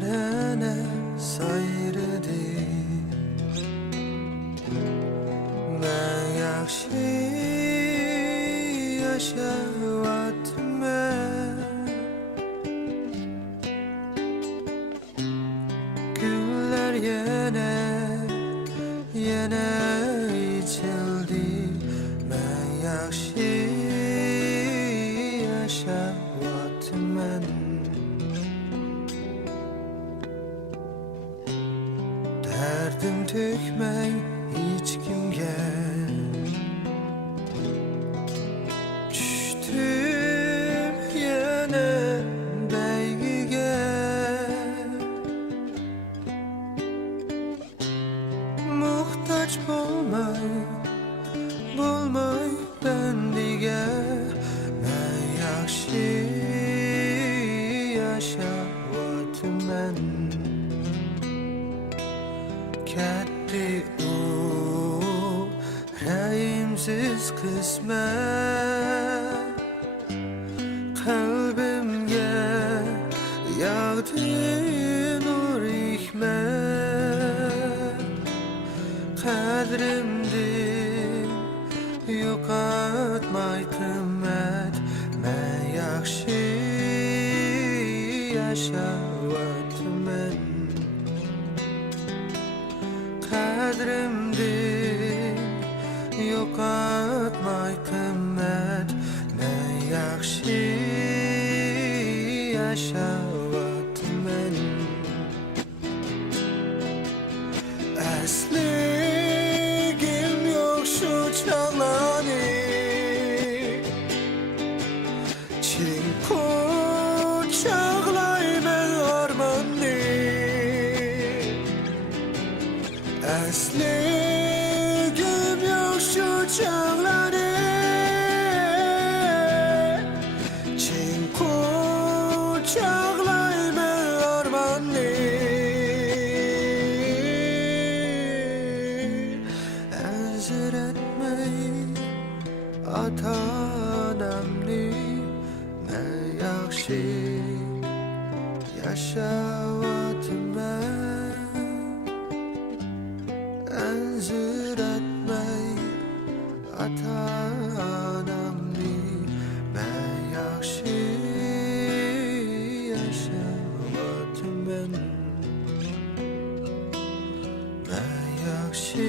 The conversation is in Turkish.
çarene sayrıdı. Ben yakşı yaşavatım, güller yine içildi. Ben yakşı yaşavatım. Derdim tükmey hiç kimge, düştüm yine beygige. Muhtaç bulmay bendige. Ben yakşı yaşavatım. Ketti o rayimsiz kısmet, kalbimge yağdı nur hikmet. Kadrimdin yo'qotmay qimmat. Men yaxshi yashayapman. Kadrimdin yo'qotmay qimmat. Men yaxshi yashayapman. Asligim yo'q shu chog'larni, chin quchoqlayman armonni. Asligim yo'q shu chog'larni, chin quchoqlayman armonni. Azratmay ota-onamni, men yaxshi yashayapman. Azratmay ota-onamni, men yaxshi yashayapman. Men yaxshi